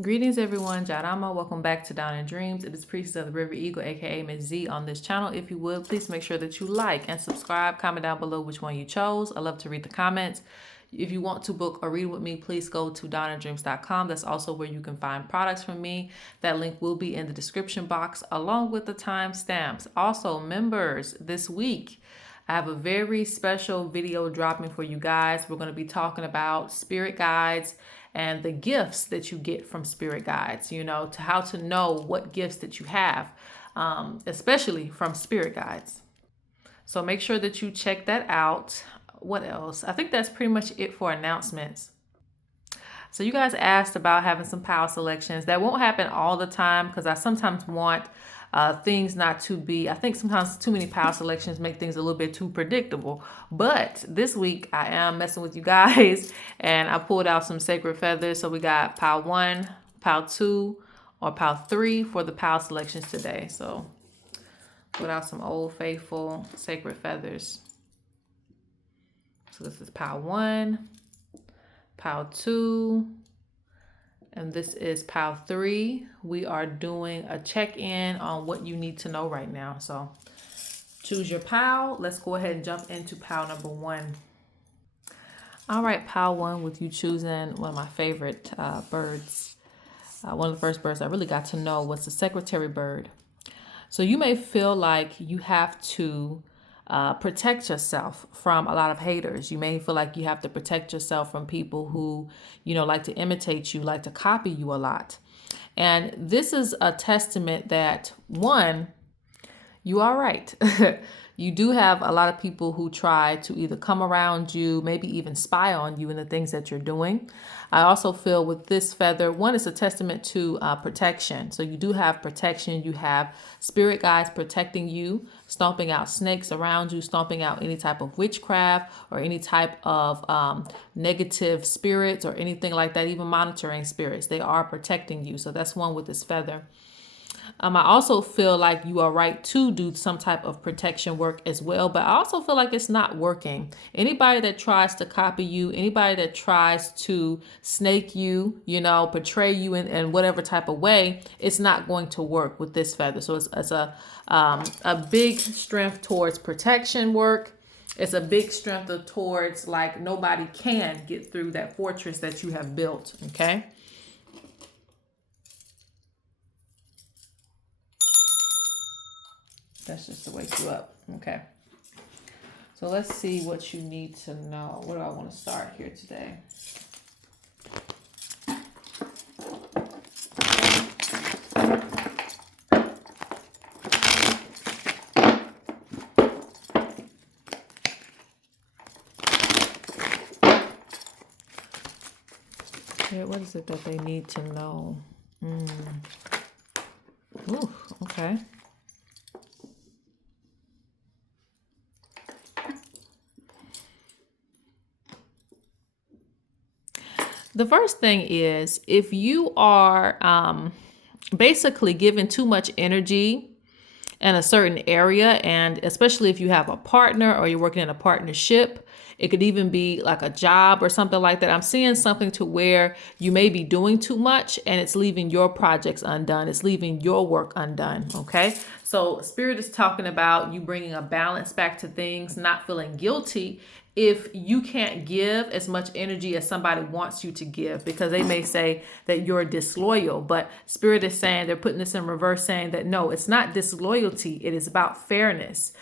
Greetings everyone, Jarama. Welcome back to Down in Dreams. It is Priestess of the River Eagle, aka Ms.Z on this channel. If you would, please make sure that you like and subscribe. Comment down below which one you chose. I love to read the comments. If you want to book or read with me, please go to downinDreams.com. That's also where you can find products from me. That link will be in the description box along with the timestamps. Also, members, this week I have a very special video dropping for you guys. We're going to be talking about spirit guides and the gifts that you get from spirit guides, to how to know what gifts that you have, especially from spirit guides. So make sure that you check that out. What else? I think that's pretty much it for announcements. So you guys asked about having some power selections. That won't happen all the time because I sometimes want things not to be, I think sometimes too many power selections make things a little bit too predictable. But this week I am messing with you guys and I pulled out some sacred feathers. So we got pile 1, pile 2, or pile 3 for the power selections today. So put out some old faithful sacred feathers. So this is pile 1, pile 2, and this is pile 3. We are doing a check-in on what you need to know right now. So choose your pile. Let's go ahead and jump into pile number 1. All right, pile 1, with you choosing one of my favorite birds. One of the first birds I really got to know was the secretary bird. So you may feel like you have to protect yourself from a lot of haters. You may feel like you have to protect yourself from people who, like to imitate you, like to copy you a lot. And this is a testament that, one, you are right. You do have a lot of people who try to either come around you, maybe even spy on you in the things that you're doing. I also feel with this feather, one, is a testament to protection. So you do have protection. You have spirit guides protecting you, stomping out snakes around you, stomping out any type of witchcraft or any type of negative spirits or anything like that, even monitoring spirits. They are protecting you. So that's one with this feather. I also feel like you are right to do some type of protection work as well, but I also feel like it's not working. Anybody that tries to copy you, anybody that tries to snake you, portray you in whatever type of way, it's not going to work with this feather. So it's a big strength towards protection work. It's a big strength towards like nobody can get through that fortress that you have built. Okay. That's just to wake you up. Okay. So let's see what you need to know. Where do I want to start here today? Okay, what is it that they need to know? Ooh, okay. The first thing is if you are basically giving too much energy in a certain area, and especially if you have a partner or you're working in a partnership, it could even be like a job or something like that. I'm seeing something to where you may be doing too much and it's leaving your projects undone. It's leaving your work undone. Okay. So Spirit is talking about you bringing a balance back to things, not feeling guilty if you can't give as much energy as somebody wants you to give, because they may say that you're disloyal. But Spirit is saying, they're putting this in reverse, saying that no, it's not disloyalty. It is about fairness.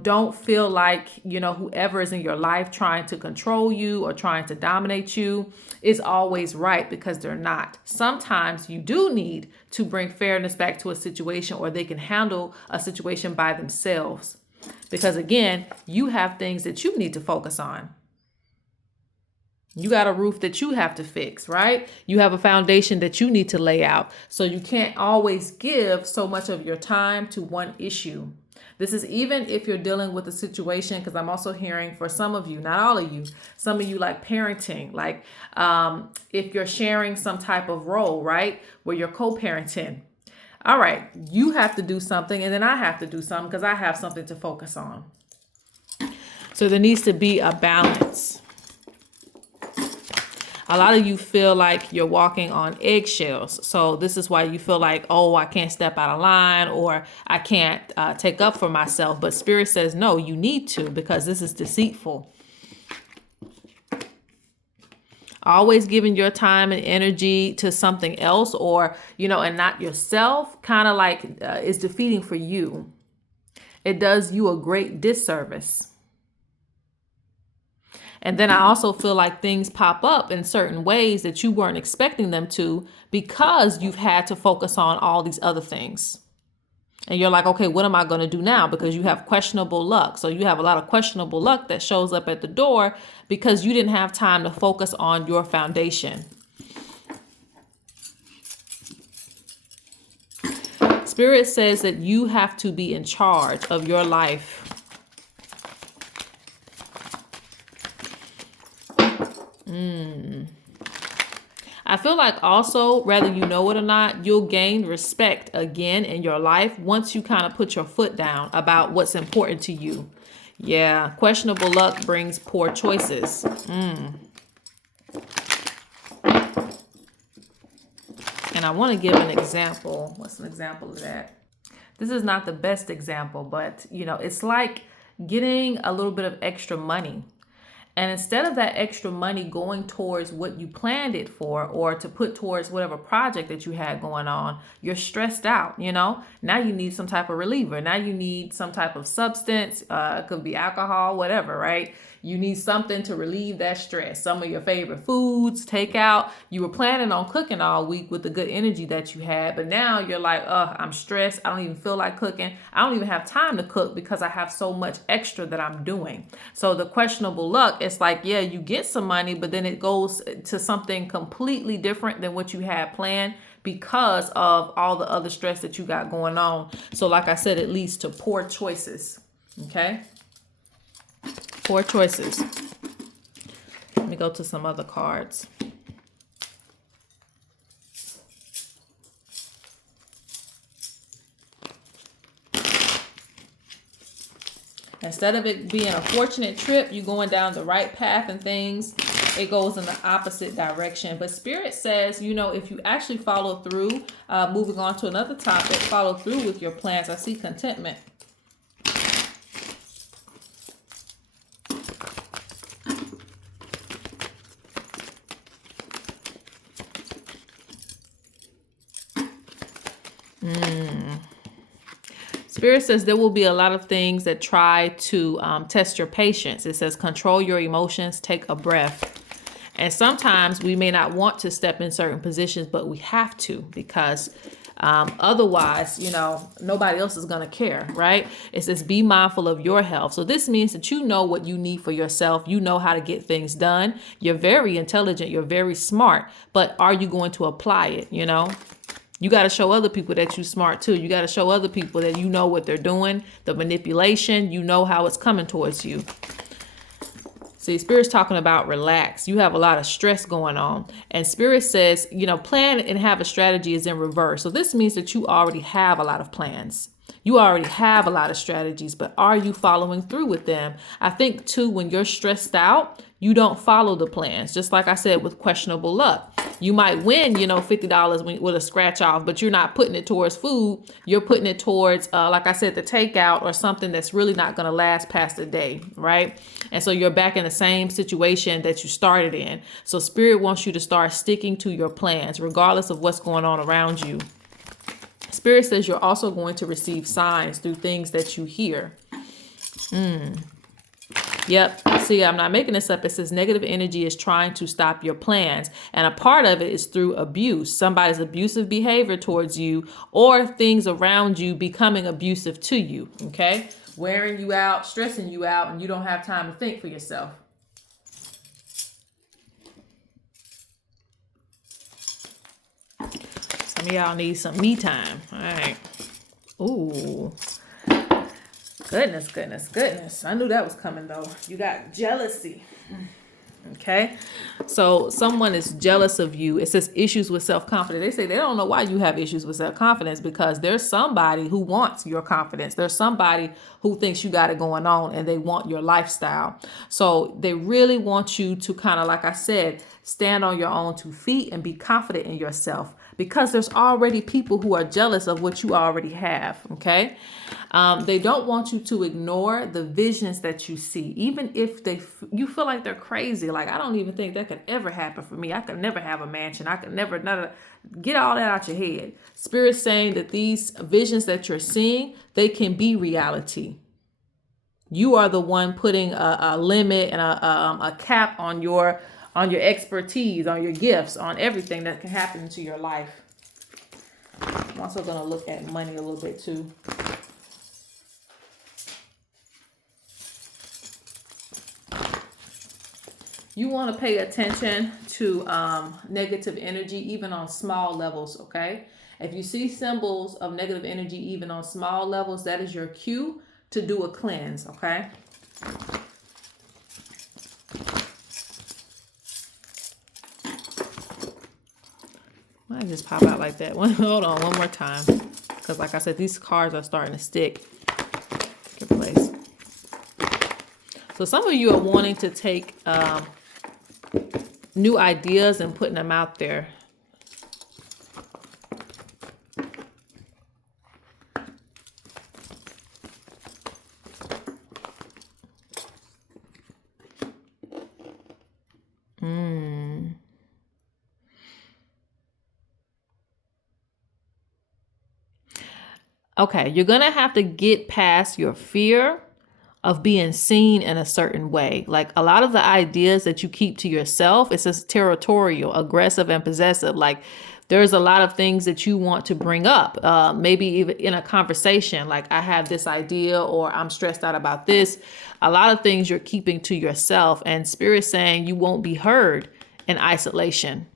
Don't feel like, whoever is in your life trying to control you or trying to dominate you is always right, because they're not. Sometimes you do need to bring fairness back to a situation, or they can handle a situation by themselves. Because again, you have things that you need to focus on. You got a roof that you have to fix, right? You have a foundation that you need to lay out. So you can't always give so much of your time to one issue. This is even if you're dealing with a situation, because I'm also hearing for some of you, not all of you, some of you like parenting, like if you're sharing some type of role, right, where you're co-parenting. All right, you have to do something and then I have to do something because I have something to focus on. So there needs to be a balance. A lot of you feel like you're walking on eggshells. So this is why you feel like, oh, I can't step out of line, or I can't take up for myself. But Spirit says, no, you need to, because this is deceitful. Always giving your time and energy to something else, or, and not yourself, kind of like is defeating for you. It does you a great disservice. And then I also feel like things pop up in certain ways that you weren't expecting them to, because you've had to focus on all these other things. And you're like, okay, what am I going to do now? Because you have questionable luck. So you have a lot of questionable luck that shows up at the door because you didn't have time to focus on your foundation. Spirit says that you have to be in charge of your life. I feel like also, whether you know it or not, you'll gain respect again in your life once you kind of put your foot down about what's important to you. Yeah, questionable luck brings poor choices. And I want to give an example. What's an example of that? This is not the best example, but it's like getting a little bit of extra money. And instead of that extra money going towards what you planned it for, or to put towards whatever project that you had going on, you're stressed out, Now you need some type of reliever. Now you need some type of substance. It could be alcohol, whatever, right? You need something to relieve that stress. Some of your favorite foods, takeout. You were planning on cooking all week with the good energy that you had, but now you're like, I'm stressed. I don't even feel like cooking. I don't even have time to cook because I have so much extra that I'm doing. So the questionable luck, it's like, yeah, you get some money, but then it goes to something completely different than what you had planned because of all the other stress that you got going on. So like I said, it leads to poor choices. Okay. Poor choices. Let me go to some other cards. Instead of it being a fortunate trip, you're going down the right path and things, it goes in the opposite direction. But Spirit says, if you actually follow through, moving on to another topic, follow through with your plans. I see contentment. Spirit says there will be a lot of things that try to test your patience. It says control your emotions, take a breath. And sometimes we may not want to step in certain positions, but we have to, because otherwise, nobody else is going to care, right? It says be mindful of your health. So this means that you know what you need for yourself. You know how to get things done. You're very intelligent. You're very smart. But are you going to apply it, You got to show other people that you're smart too. You got to show other people that you know what they're doing, the manipulation, how it's coming towards you. See, Spirit's talking about relax. You have a lot of stress going on. And Spirit says, plan and have a strategy is in reverse. So this means that you already have a lot of plans. You already have a lot of strategies, but are you following through with them? I think too, when you're stressed out, you don't follow the plans. Just like I said, with questionable luck, you might win, $50 with a scratch off, but you're not putting it towards food. You're putting it towards, like I said, the takeout or something that's really not going to last past the day. Right. And so you're back in the same situation that you started in. So Spirit wants you to start sticking to your plans, regardless of what's going on around you. Spirit says you're also going to receive signs through things that you hear. Yep. See, I'm not making this up. It says negative energy is trying to stop your plans. And a part of it is through abuse. Somebody's abusive behavior towards you, or things around you becoming abusive to you. Okay. Wearing you out, stressing you out, and you don't have time to think for yourself. Some of y'all need some me time. All right. Ooh. Goodness. I knew that was coming though. You got jealousy. Okay. So someone is jealous of you. It says issues with self-confidence. They say they don't know why you have issues with self-confidence, because there's somebody who wants your confidence. There's somebody who thinks you got it going on and they want your lifestyle. So they really want you to kind of, like I said, Stand on your own 2 feet and be confident in yourself, because there's already people who are jealous of what you already have. Okay. They don't want you to ignore the visions that you see, even if you feel like they're crazy. Like, I don't even think that could ever happen for me. I could never have a mansion. I could never, get all that out your head. Spirit's saying that these visions that you're seeing, they can be reality. You are the one putting a limit and a cap on your expertise, on your gifts, on everything that can happen into your life. I'm also going to look at money a little bit too. You want to pay attention to negative energy, even on small levels, okay? If you see symbols of negative energy, even on small levels, that is your cue to do a cleanse, okay? Might just pop out like that. Hold on, one more time. Because like I said, these cards are starting to stick. Good place. So some of you are wanting to take new ideas and putting them out there. Okay, you're going to have to get past your fear of being seen in a certain way. Like, a lot of the ideas that you keep to yourself, it's just territorial, aggressive, and possessive. Like, there's a lot of things that you want to bring up, maybe even in a conversation. Like, I have this idea, or I'm stressed out about this. A lot of things you're keeping to yourself, and Spirit's saying you won't be heard in isolation.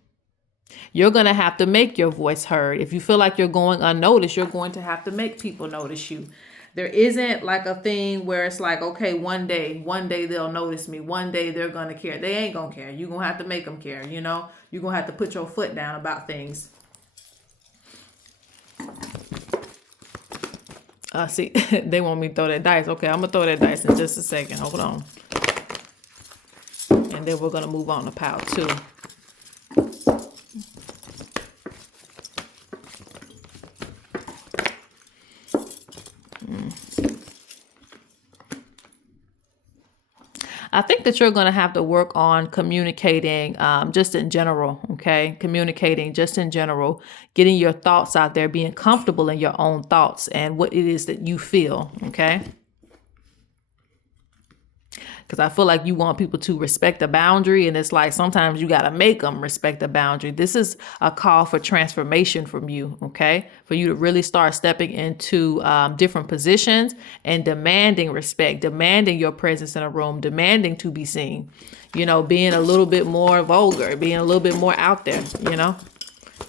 You're going to have to make your voice heard. If you feel like you're going unnoticed, you're going to have to make people notice you. There isn't like a thing where it's like, okay, one day they'll notice me. One day they're going to care. They ain't going to care. You're going to have to make them care. You know, you're going to have to put your foot down about things. See, they want me to throw that dice. Okay, I'm going to throw that dice in just a second. Hold on. And then we're going to move on to pile 2. I think that you're going to have to work on communicating just in general, okay? Communicating just in general, getting your thoughts out there, being comfortable in your own thoughts and what it is that you feel, okay? Because I feel like you want people to respect the boundary, and it's like sometimes you got to make them respect the boundary. This is a call for transformation from you, okay? For you to really start stepping into different positions and demanding respect, demanding your presence in a room, demanding to be seen, you know, being a little bit more vulgar, being a little bit more out there, you know?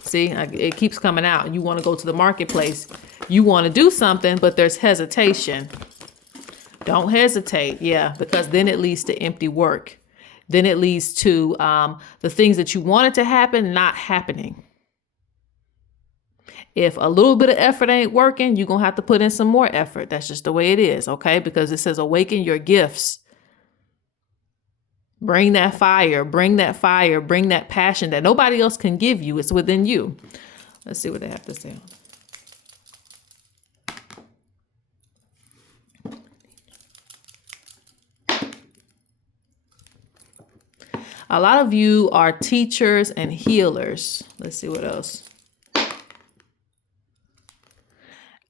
See, it keeps coming out. You want to go to the marketplace. You want to do something, but there's hesitation. Don't hesitate. Yeah, because then it leads to empty work. Then it leads to the things that you wanted to happen not happening. If a little bit of effort ain't working, you're going to have to put in some more effort. That's just the way it is, okay? Because it says awaken your gifts. Bring that fire, bring that fire, bring that passion that nobody else can give you. It's within you. Let's see what they have to say. A lot of you are teachers and healers. Let's see what else.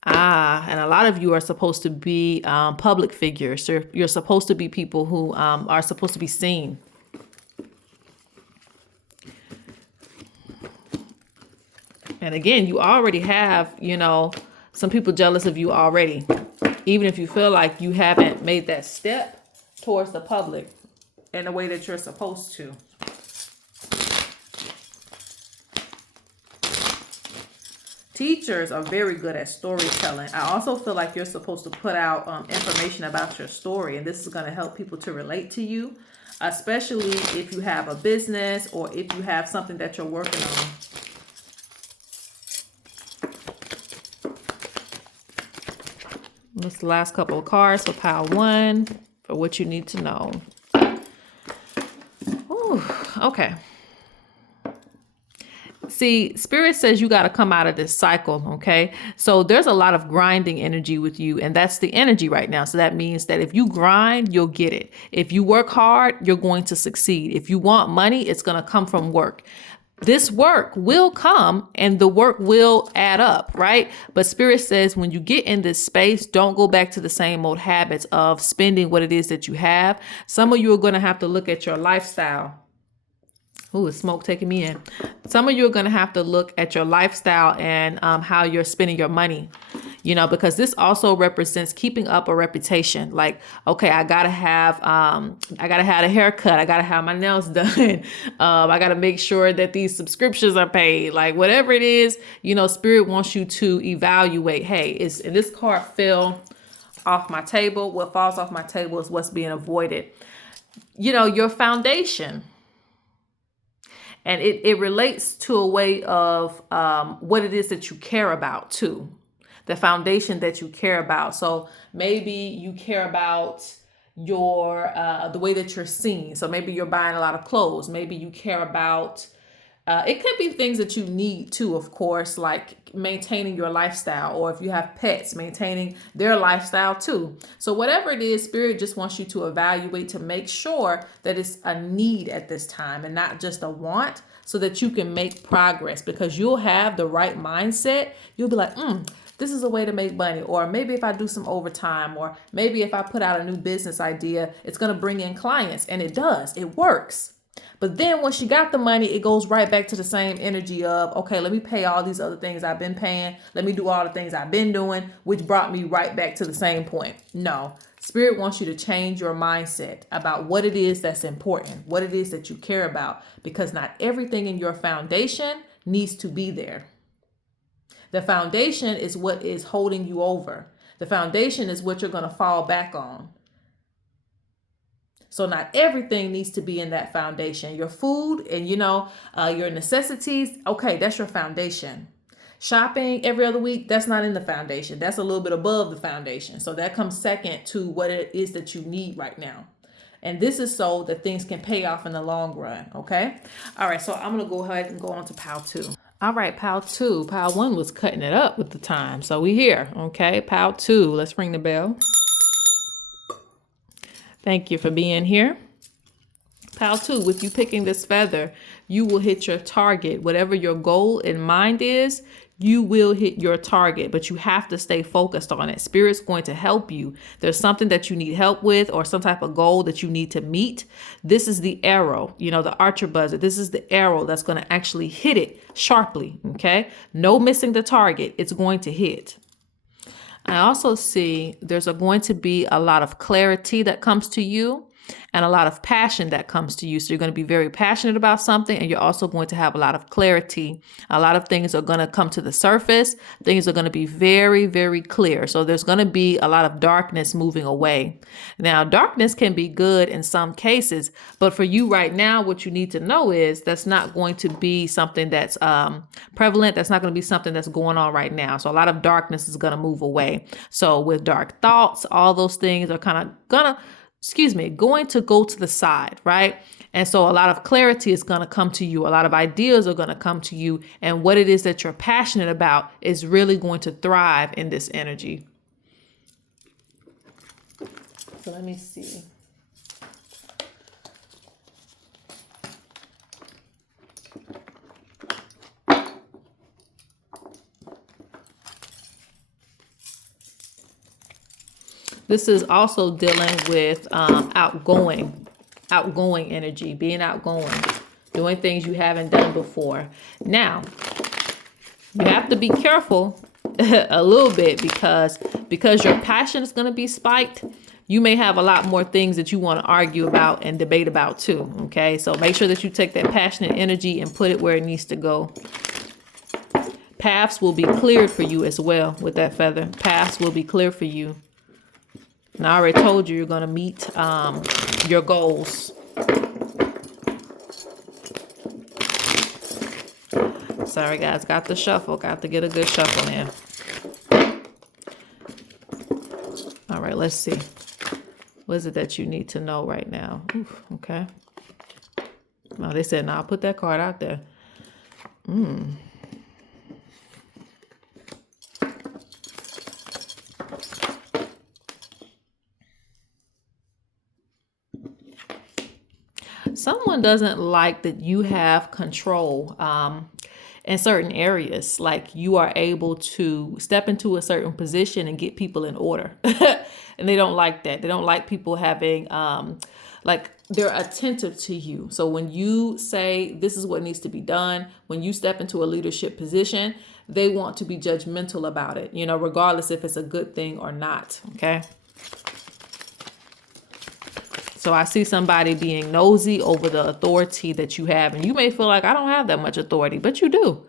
And a lot of you are supposed to be public figures. So you're supposed to be people who are supposed to be seen. And again, you already have, you know, some people jealous of you already, even if you feel like you haven't made that step towards the public in the way that you're supposed to. Teachers are very good at storytelling. I also feel like you're supposed to put out information about your story, and this is going to help people to relate to you, especially if you have a business or if you have something that you're working on. That's the last couple of cards for pile 1 for what you need to know. Ooh, okay. See, Spirit says you got to come out of this cycle, okay? So there's a lot of grinding energy with you, and that's the energy right now. So that means that if you grind, you'll get it. If you work hard, you're going to succeed. If you want money, it's going to come from work. This work will come and the work will add up, right? But Spirit says when you get in this space, don't go back to the same old habits of spending what it is that you have. Some of you are going to have to look at your lifestyle. Ooh, it's smoke taking me in. Some of you are going to have to look at your lifestyle and how you're spending your money, you know, because this also represents keeping up a reputation. Like, okay, I gotta have a haircut. I gotta have my nails done. I gotta make sure that these subscriptions are paid. Like whatever it is, you know, Spirit wants you to evaluate. Hey, and this card fell off my table. What falls off my table is what's being avoided. You know, your foundation. And it relates to a way of what it is that you care about too. The foundation that you care about. So maybe you care about your the way that you're seen. So maybe you're buying a lot of clothes. Maybe you care about it could be things that you need too, of course, like maintaining your lifestyle, or if you have pets, maintaining their lifestyle too. So whatever it is, Spirit just wants you to evaluate to make sure that it's a need at this time and not just a want, so that you can make progress, because you'll have the right mindset. You'll be like, this is a way to make money. Or maybe if I do some overtime, or maybe if I put out a new business idea, it's going to bring in clients. And it does, it works. But then once you got the money, it goes right back to the same energy of, okay, let me pay all these other things I've been paying. Let me do all the things I've been doing, which brought me right back to the same point. No, Spirit wants you to change your mindset about what it is that's important, what it is that you care about, because not everything in your foundation needs to be there. The foundation is what is holding you over. The foundation is what you're going to fall back on. So not everything needs to be in that foundation. Your food and, your necessities, okay, that's your foundation. Shopping every other week, that's not in the foundation. That's a little bit above the foundation. So that comes second to what it is that you need right now. And this is so that things can pay off in the long run, okay? All right, so I'm going to go ahead and go on to pile 2. All right, pile 2. Pile 1 was cutting it up with the time. So we here, okay? Pile 2, let's ring the bell. Thank you for being here. Pile 2, with you picking this feather, you will hit your target. Whatever your goal in mind is, you will hit your target, but you have to stay focused on it. Spirit's going to help you. There's something that you need help with, or some type of goal that you need to meet. This is the arrow, the archer buzzer. This is the arrow that's going to actually hit it sharply, okay? No missing the target. It's going to hit. I also see there's going to be a lot of clarity that comes to you and a lot of passion that comes to you. So you're going to be very passionate about something, and you're also going to have a lot of clarity. A lot of things are going to come to the surface. Things are going to be very, very clear. So there's going to be a lot of darkness moving away. Now, darkness can be good in some cases, but for you right now, what you need to know is that's not going to be something that's prevalent. That's not going to be something that's going on right now. So a lot of darkness is going to move away. So with dark thoughts, all those things are kind of going to go to the side, right? And so a lot of clarity is going to come to you. A lot of ideas are going to come to you. And what it is that you're passionate about is really going to thrive in this energy. So let me see. This is also dealing with outgoing energy, being outgoing, doing things you haven't done before. Now, you have to be careful a little bit because your passion is going to be spiked. You may have a lot more things that you want to argue about and debate about too. Okay, so make sure that you take that passionate energy and put it where it needs to go. Paths will be cleared for you as well with that feather. Paths will be clear for you. And I already told you you're going to meet your goals. Sorry, guys. Got the shuffle. Got to get a good shuffle in. All right, let's see. What is it that you need to know right now? Oof, okay. Well, they said, no, I'll put that card out there. Someone doesn't like that you have control in certain areas. Like you are able to step into a certain position and get people in order. And they don't like that. They don't like people having, like, they're attentive to you. So when you say this is what needs to be done, when you step into a leadership position, they want to be judgmental about it, you know, regardless if it's a good thing or not. Okay. So I see somebody being nosy over the authority that you have. And you may feel like I don't have that much authority, but you do.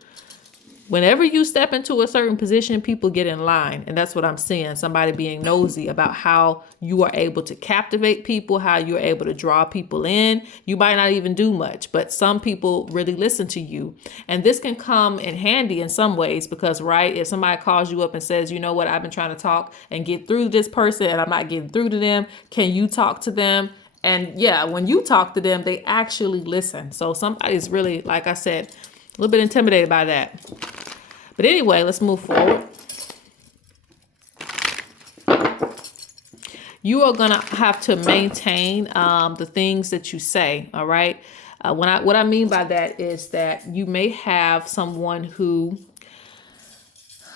Whenever you step into a certain position, people get in line. And that's what I'm seeing. Somebody being nosy about how you are able to captivate people, how you're able to draw people in. You might not even do much, but some people really listen to you. And this can come in handy in some ways because, right, if somebody calls you up and says, you know what, I've been trying to talk and get through to this person and I'm not getting through to them. Can you talk to them? And yeah, when you talk to them, they actually listen. So somebody's really, like I said, a little bit intimidated by that. But anyway, let's move forward. You are going to have to maintain the things that you say. All right. What I mean by that is that you may have someone who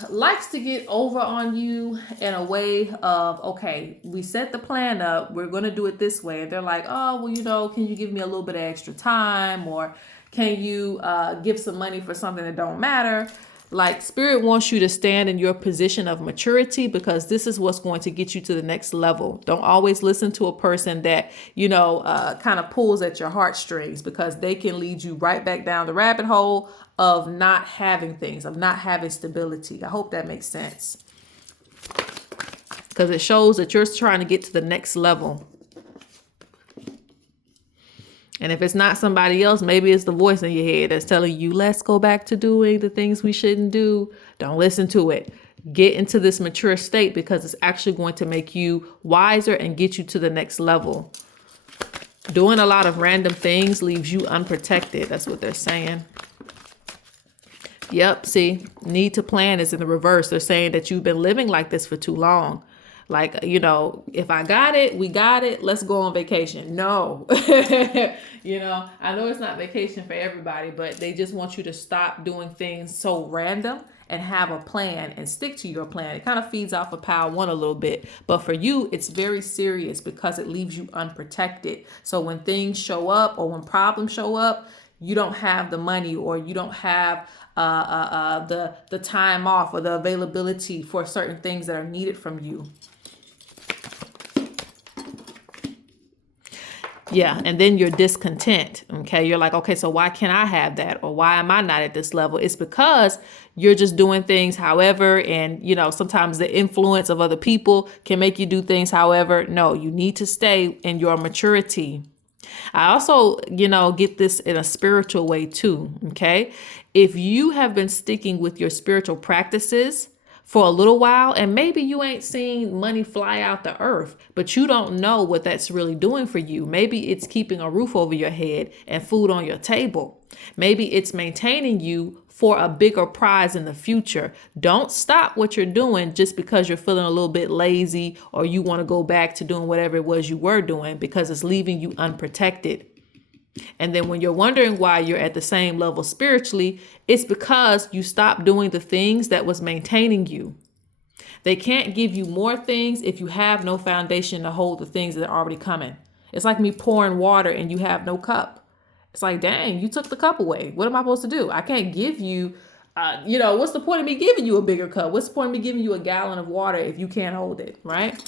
likes to get over on you in a way of, okay, we set the plan up, we're going to do it this way. And they're like, oh, well, you know, can you give me a little bit of extra time? Or can you give some money for something that don't matter? Like Spirit wants you to stand in your position of maturity because this is what's going to get you to the next level. Don't always listen to a person that, you know, kind of pulls at your heartstrings because they can lead you right back down the rabbit hole of not having things, of not having stability. I hope that makes sense. Because it shows that you're trying to get to the next level. And if it's not somebody else, maybe it's the voice in your head that's telling you, let's go back to doing the things we shouldn't do. Don't listen to it. Get into this mature state because it's actually going to make you wiser and get you to the next level. Doing a lot of random things leaves you unprotected. That's what they're saying. Yep. See, need to plan is in the reverse. They're saying that you've been living like this for too long. Like, you know, if I got it, we got it. Let's go on vacation. No, you know, I know it's not vacation for everybody, but they just want you to stop doing things so random and have a plan and stick to your plan. It kind of feeds off of Power 1 a little bit. But for you, it's very serious because it leaves you unprotected. So when things show up or when problems show up, you don't have the money or you don't have the time off or the availability for certain things that are needed from you. Yeah. And then you're discontent. Okay. You're like, okay, so why can't I have that? Or why am I not at this level? It's because you're just doing things however. And, you know, sometimes the influence of other people can make you do things however. No, you need to stay in your maturity. I also, you know, get this in a spiritual way too. Okay. If you have been sticking with your spiritual practices for a little while, and maybe you ain't seen money fly out the earth, but you don't know what that's really doing for you. Maybe it's keeping a roof over your head and food on your table. Maybe it's maintaining you for a bigger prize in the future. Don't stop what you're doing just because you're feeling a little bit lazy or you want to go back to doing whatever it was you were doing because it's leaving you unprotected. And then when you're wondering why you're at the same level spiritually, it's because you stopped doing the things that was maintaining you. They can't give you more things if you have no foundation to hold the things that are already coming. It's like me pouring water and you have no cup. It's like, dang, you took the cup away. What am I supposed to do? I can't give you, you know, what's the point of me giving you a bigger cup? What's the point of me giving you a gallon of water if you can't hold it, right?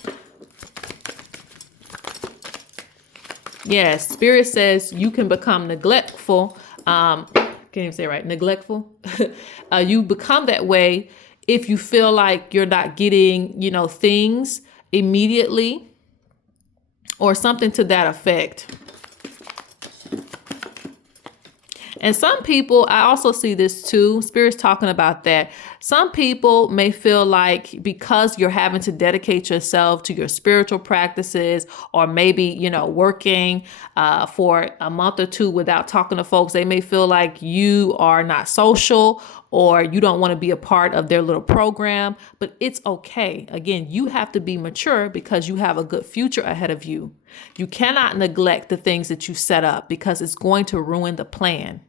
Yes, Spirit says you can become neglectful. Can't even say it right. Neglectful. You become that way if you feel like you're not getting, you know, things immediately or something to that effect. And some people, I also see this too, Spirit's talking about that. Some people may feel like because you're having to dedicate yourself to your spiritual practices, or maybe, you know, working for a month or two without talking to folks, they may feel like you are not social or you don't want to be a part of their little program, but it's okay. Again, you have to be mature because you have a good future ahead of you. You cannot neglect the things that you set up because it's going to ruin the plan.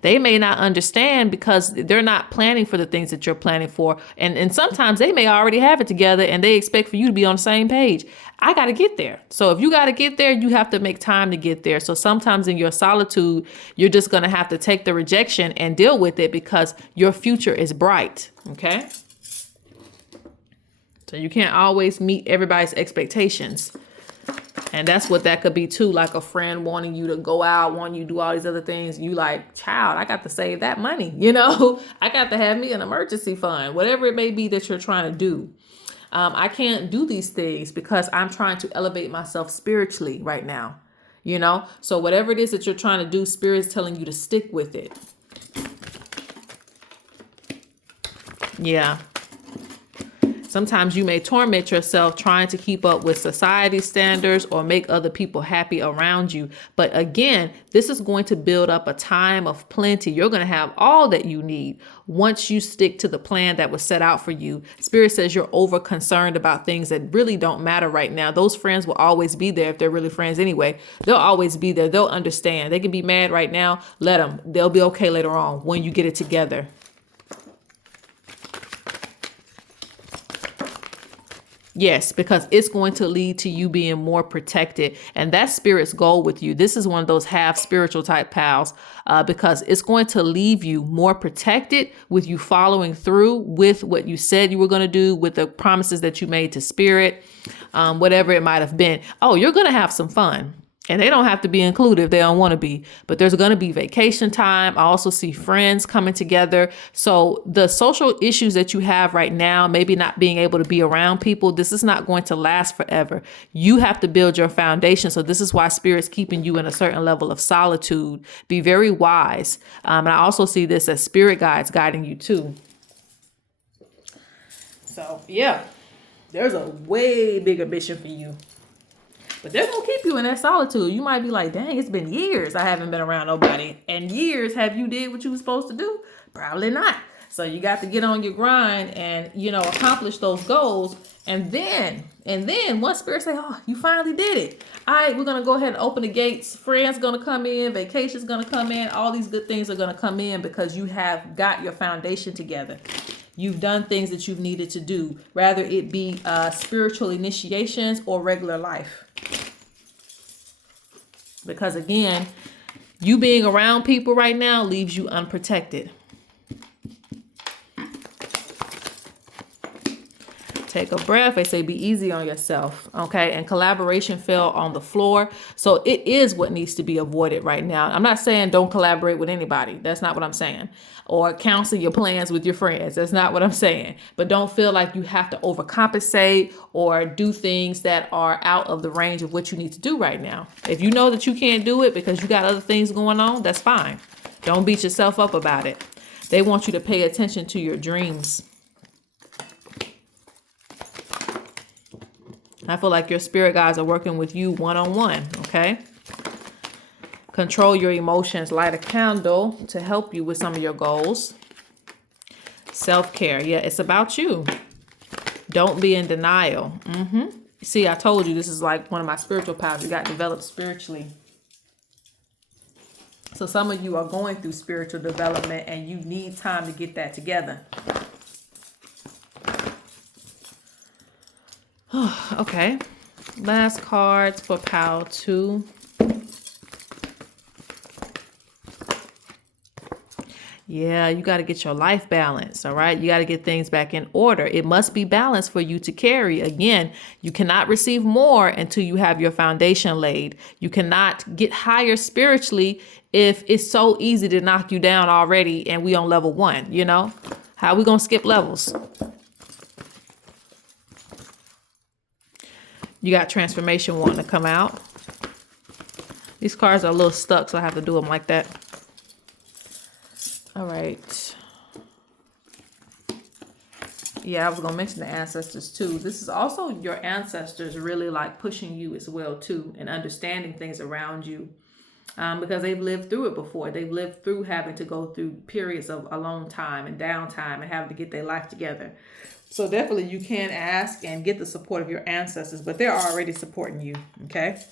They may not understand because they're not planning for the things that you're planning for. And sometimes they may already have it together and they expect for you to be on the same page. I got to get there. So if you got to get there, you have to make time to get there. So sometimes in your solitude, you're just going to have to take the rejection and deal with it because your future is bright. Okay. So you can't always meet everybody's expectations. And that's what that could be too, like a friend wanting you to go out, wanting you to do all these other things. You like, child, I got to save that money. You know, I got to have me an emergency fund, whatever it may be that you're trying to do. I can't do these things because I'm trying to elevate myself spiritually right now. You know, so whatever it is that you're trying to do, Spirit's telling you to stick with it. Yeah. Sometimes you may torment yourself trying to keep up with society standards or make other people happy around you. But again, this is going to build up a time of plenty. You're going to have all that you need once you stick to the plan that was set out for you. Spirit says you're over concerned about things that really don't matter right now. Those friends will always be there if they're really friends anyway. They'll always be there. They'll understand. They can be mad right now. Let them. They'll be okay later on when you get it together. Yes, because it's going to lead to you being more protected. And that's Spirit's goal with you. This is one of those half spiritual type pals because it's going to leave you more protected with you following through with what you said you were going to do, with the promises that you made to Spirit, whatever it might have been. Oh, you're going to have some fun. And they don't have to be included if they don't want to be, but there's going to be vacation time. I also see friends coming together. So the social issues that you have right now, maybe not being able to be around people, this is not going to last forever. You have to build your foundation. So this is why Spirit's keeping you in a certain level of solitude. Be very wise. And I also see this as spirit guides guiding you too. So yeah, there's a way bigger mission for you. But they're going to keep you in that solitude. You might be like, dang, it's been years I haven't been around nobody. And years, have you did what you were supposed to do? Probably not. So you got to get on your grind and, you know, accomplish those goals. And then once Spirit say, oh, you finally did it. All right, we're going to go ahead and open the gates. Friends going to come in. Vacation's going to come in. All these good things are going to come in because you have got your foundation together. You've done things that you've needed to do, rather it be spiritual initiations or regular life. Because again, you being around people right now leaves you unprotected. Take a breath. They say be easy on yourself. Okay. And collaboration fell on the floor. So it is what needs to be avoided right now. I'm not saying don't collaborate with anybody. That's not what I'm saying. Or cancel your plans with your friends. That's not what I'm saying. But don't feel like you have to overcompensate or do things that are out of the range of what you need to do right now. If you know that you can't do it because you got other things going on, that's fine. Don't beat yourself up about it. They want you to pay attention to your dreams. I feel like your spirit guides are working with you one-on-one, okay? Control your emotions. Light a candle to help you with some of your goals. Self-care. Yeah, it's about you. Don't be in denial. See, I told you this is like one of my spiritual powers. You got developed spiritually. So some of you are going through spiritual development and you need time to get that together. Okay, last cards for pile 2. Yeah, you got to get your life balance. All right. You got to get things back in order. It must be balanced for you to carry. Again, you cannot receive more until you have your foundation laid. You cannot get higher spiritually if it's so easy to knock you down already and we on level 1, you know? How are we going to skip levels? You got transformation wanting to come out. These cards are a little stuck, so I have to do them like that. All right. Yeah, I was going to mention the ancestors too. This is also your ancestors really like pushing you as well too, and understanding things around you. Because they've lived through it before. They've lived through having to go through periods of alone time and downtime and having to get their life together. So definitely you can ask and get the support of your ancestors, but they're already supporting you, okay?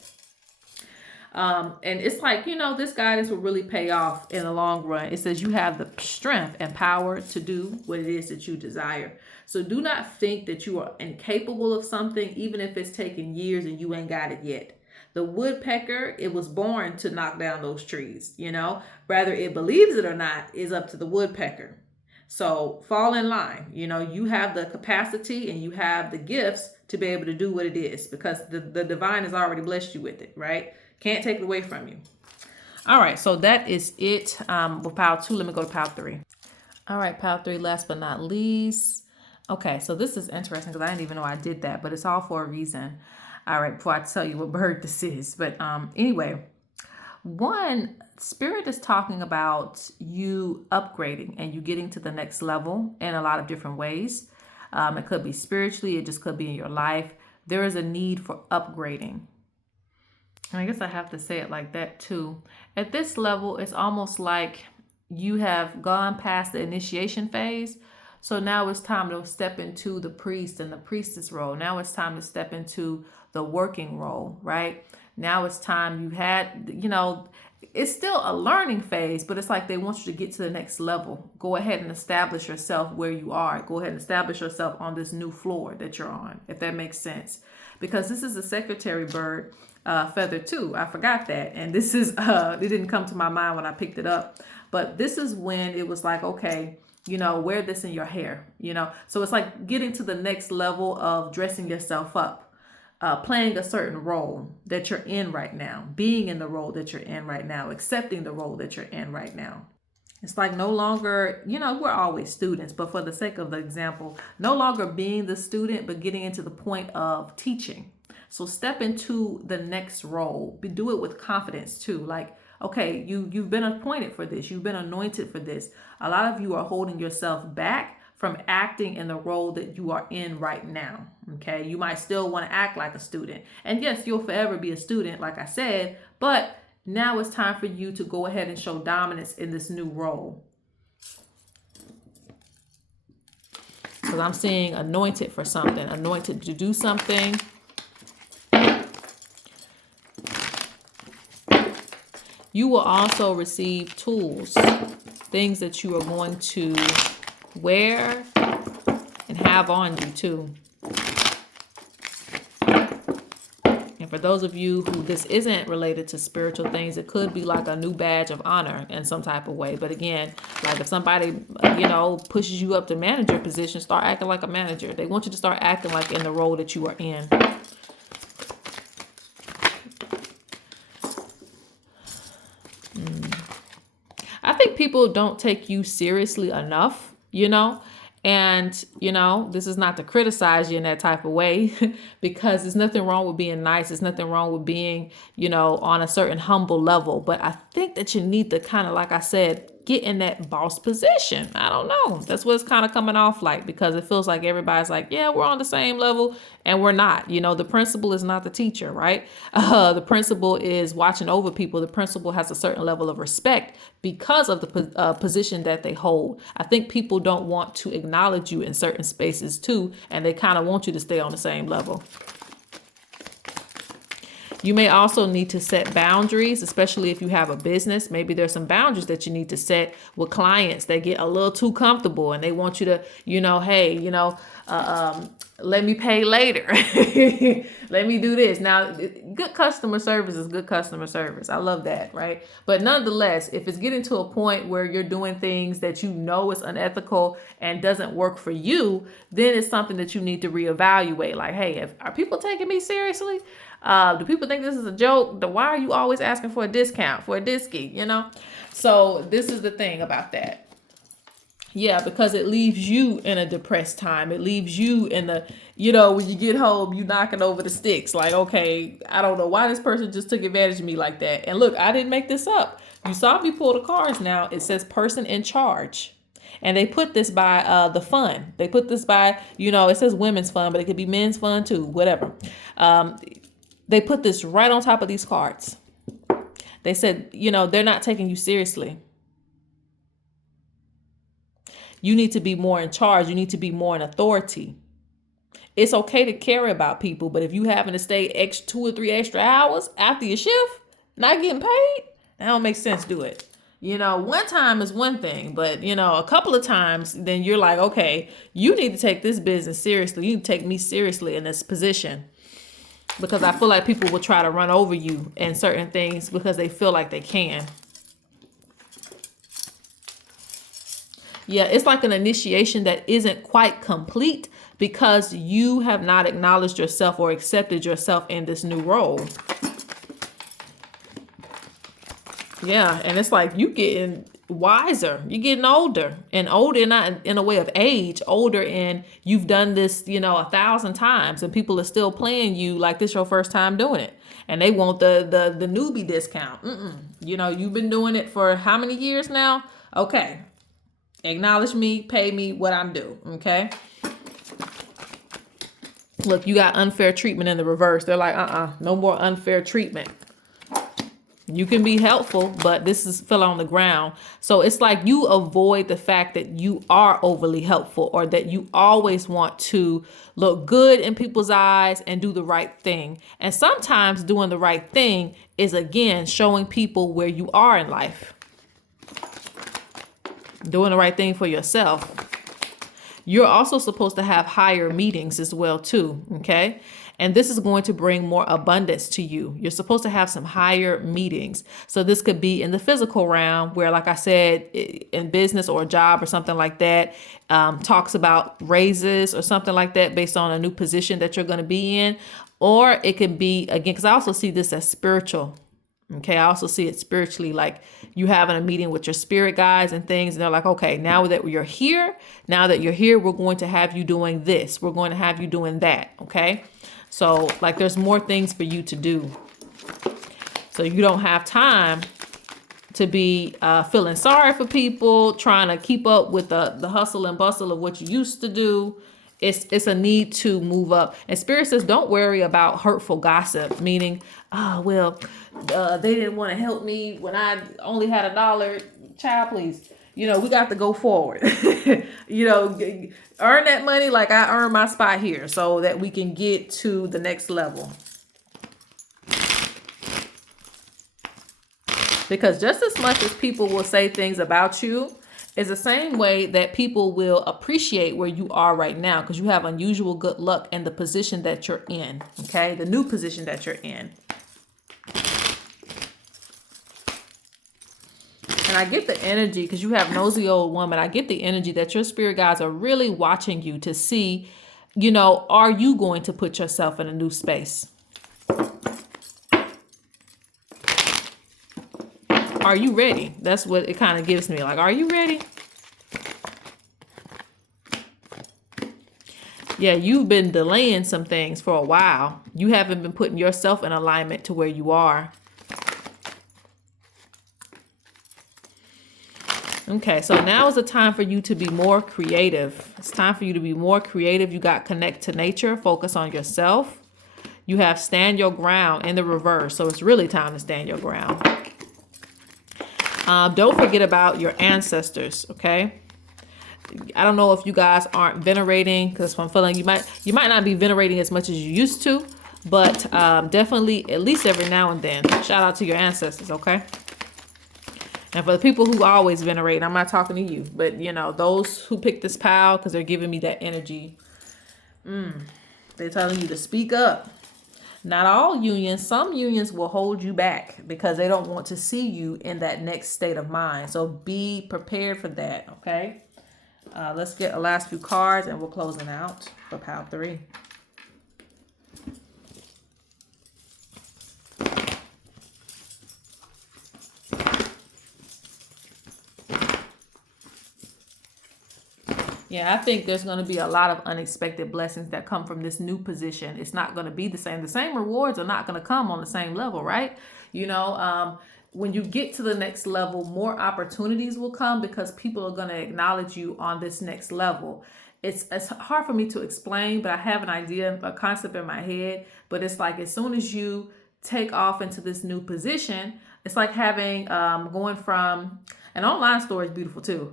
And it's like, you know, this guidance will really pay off in the long run. It says you have the strength and power to do what it is that you desire. So do not think that you are incapable of something, even if it's taken years and you ain't got it yet. The woodpecker, it was born to knock down those trees, you know, whether it believes it or not is up to the woodpecker. So fall in line. You know, you have the capacity and you have the gifts to be able to do what it is, because the divine has already blessed you with it, right? Can't take it away from you. All right, so that is it with pile 2. Let me go to pile 3. All right, pile 3, last but not least. Okay, so this is interesting because I didn't even know I did that, but it's all for a reason. All right, before I tell you what bird this is. But anyway, one, Spirit is talking about you upgrading and you getting to the next level in a lot of different ways. It could be spiritually. It just could be in your life. There is a need for upgrading. And I guess I have to say it like that too. At this level, it's almost like you have gone past the initiation phase. So now it's time to step into the priest and the priestess role. Now it's time to step into the working role, right? Now it's time you had, you know, it's still a learning phase, but it's like they want you to get to the next level. Go ahead and establish yourself where you are. Go ahead and establish yourself on this new floor that you're on, if that makes sense. Because this is a secretary bird feather too. I forgot that. And this is, it didn't come to my mind when I picked it up. But this is when it was like, okay, you know, wear this in your hair, you know. So it's like getting to the next level of dressing yourself up, playing a certain role that you're in right now, being in the role that you're in right now, accepting the role that you're in right now. It's like no longer, you know, we're always students, but for the sake of the example, no longer being the student, but getting into the point of teaching. So step into the next role. Do it with confidence too. Like, okay, you've been appointed for this. You've been anointed for this. A lot of you are holding yourself back from acting in the role that you are in right now. Okay, you might still want to act like a student. And yes, you'll forever be a student, like I said, but now it's time for you to go ahead and show dominance in this new role. Because I'm seeing anointed for something, anointed to do something. You will also receive tools, things that you are going to wear and have on you too. And for those of you who this isn't related to spiritual things, it could be like a new badge of honor in some type of way. But again, like if somebody, you know, pushes you up to manager position, start acting like a manager. They want you to start acting like in the role that you are in. I think people don't take you seriously enough, you know, and, you know, this is not to criticize you in that type of way because there's nothing wrong with being nice. There's nothing wrong with being, you know, on a certain humble level. But I think that you need to kind of, like I said, get in that boss position. I don't know. That's what it's kind of coming off like, because it feels like everybody's like, yeah, we're on the same level and we're not. You know, the principal is not the teacher, right? The principal is watching over people. The principal has a certain level of respect because of the position that they hold. I think people don't want to acknowledge you in certain spaces too, and they kind of want you to stay on the same level. You may also need to set boundaries, especially if you have a business. Maybe there's some boundaries that you need to set with clients that get a little too comfortable and they want you to, you know, hey, you know, let me pay later. Let me do this. Now, good customer service is good customer service. I love that, right? But nonetheless, if it's getting to a point where you're doing things that you know is unethical and doesn't work for you, then it's something that you need to reevaluate. Like, hey, are people taking me seriously? Do people think this is a joke? Why are you always asking for a discount, for a disky, you know? So this is the thing about that. Yeah, because it leaves you in a depressed time. It leaves you in the, when you get home, you knocking over the sticks. Like, okay, I don't know why this person just took advantage of me like that. And look, I didn't make this up. You saw me pull the cards now. It says person in charge. And they put this by the fun. They put this by, it says women's fun, but it could be men's fun too, whatever. They put this right on top of these cards. They said, they're not taking you seriously. You need to be more in charge. You need to be more in authority. It's okay to care about people, but if you having to stay 2 or 3 extra hours after your shift, not getting paid, that don't make sense, do it. One time is one thing, but a couple of times, then you're like, okay, you need to take this business seriously. You need to take me seriously in this position, because I feel like people will try to run over you in certain things because they feel like they can. Yeah, it's like an initiation that isn't quite complete because you have not acknowledged yourself or accepted yourself in this new role. Yeah, and it's like you getting wiser, you're getting older, and older not in a way of age, older in you've done this, 1,000 times, and people are still playing you like this your first time doing it, and they want the newbie discount. You've been doing it for how many years now? Okay. Acknowledge me, pay me what I'm due, okay? Look, you got unfair treatment in the reverse. They're like, no more unfair treatment. You can be helpful, but this is fell on the ground. So it's like you avoid the fact that you are overly helpful, or that you always want to look good in people's eyes and do the right thing. And sometimes doing the right thing is, again, showing people where you are in life. Doing the right thing for yourself. You're also supposed to have higher meetings as well too, okay? And this is going to bring more abundance to you. You're supposed to have some higher meetings. So this could be in the physical realm where, like I said, in business or a job or something like that, talks about raises or something like that based on a new position that you're going to be in. Or it could be, again, because I also see this as spiritual. Okay, I also see it spiritually, like you having a meeting with your spirit guides and things, and they're like, okay, now that you're here, we're going to have you doing this. We're going to have you doing that. Okay, so like there's more things for you to do. So you don't have time to be feeling sorry for people, trying to keep up with the hustle and bustle of what you used to do. It's a need to move up. And Spirit says, don't worry about hurtful gossip, meaning, they didn't want to help me when I only had $1. Child, please. We got to go forward. Earn that money like I earned my spot here so that we can get to the next level. Because just as much as people will say things about you, is the same way that people will appreciate where you are right now, because you have unusual good luck in the position that you're in, okay? The new position that you're in. And I get the energy, because you have nosy old woman, I get the energy that your spirit guides are really watching you to see, are you going to put yourself in a new space? Are you ready? That's what it kind of gives me. Like, are you ready? Yeah, you've been delaying some things for a while. You haven't been putting yourself in alignment to where you are. Okay, so now is the time for you to be more creative. It's time for you to be more creative. You got connect to nature, focus on yourself. You have stand your ground in the reverse. So it's really time to stand your ground. Don't forget about your ancestors, okay? I don't know if you guys aren't venerating, because I'm feeling you might not be venerating as much as you used to, but definitely at least every now and then. Shout out to your ancestors, okay? And for the people who always venerate, I'm not talking to you, but those who pick this pile because they're giving me that energy. They're telling you to speak up. Not all unions. Some unions will hold you back because they don't want to see you in that next state of mind. So be prepared for that, okay? Let's get a last few cards and we're closing out for pile 3. Yeah, I think there's going to be a lot of unexpected blessings that come from this new position. It's not going to be the same. The same rewards are not going to come on the same level, right? You know, when you get to the next level, more opportunities will come because people are going to acknowledge you on this next level. It's hard for me to explain, but I have an idea, a concept in my head. But it's like as soon as you take off into this new position, it's like having going from an online store is beautiful too,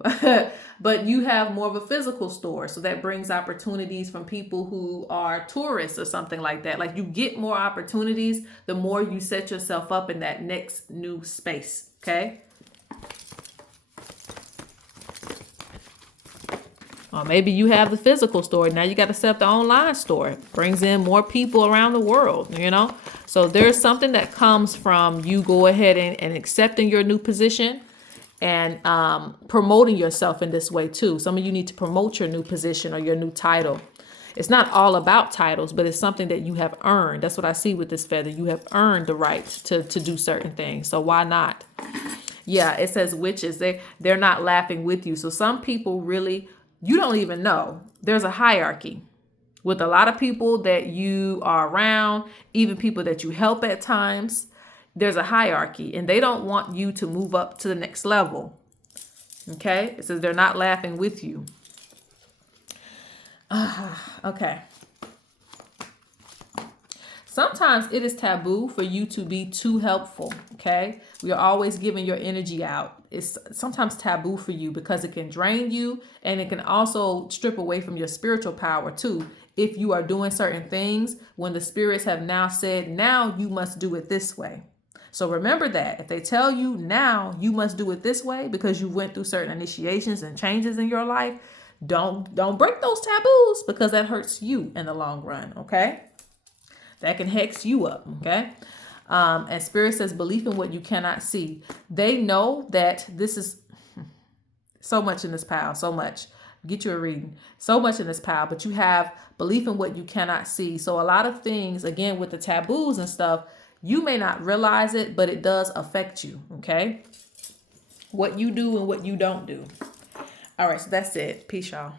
but you have more of a physical store. So that brings opportunities from people who are tourists or something like that. Like you get more opportunities the more you set yourself up in that next new space. Okay. Or maybe you have the physical store. Now you got to set up the online store. It brings in more people around the world, you know? So there's something that comes from you go ahead and accepting your new position and promoting yourself in this way too. Some of you need to promote your new position or your new title. It's not all about titles, but it's something that you have earned. That's what I see with this feather. You have earned the right to do certain things. So why not? Yeah, it says witches. They're not laughing with you. So some people really, you don't even know. There's a hierarchy with a lot of people that you are around, even people that you help at times. There's a hierarchy and they don't want you to move up to the next level. Okay. It says they're not laughing with you. Okay. Sometimes it is taboo for you to be too helpful. Okay. We are always giving your energy out. It's sometimes taboo for you because it can drain you and it can also strip away from your spiritual power too. If you are doing certain things when the spirits have now said, now you must do it this way. So remember that if they tell you now you must do it this way because you went through certain initiations and changes in your life, don't break those taboos because that hurts you in the long run. Okay. That can hex you up. Okay. And Spirit says belief in what you cannot see. They know that this is so much in this pile, so much. Get you a reading. So much in this pile, but you have belief in what you cannot see. So a lot of things, again, with the taboos and stuff, you may not realize it, but it does affect you. Okay. What you do and what you don't do. All right. So that's it. Peace, y'all.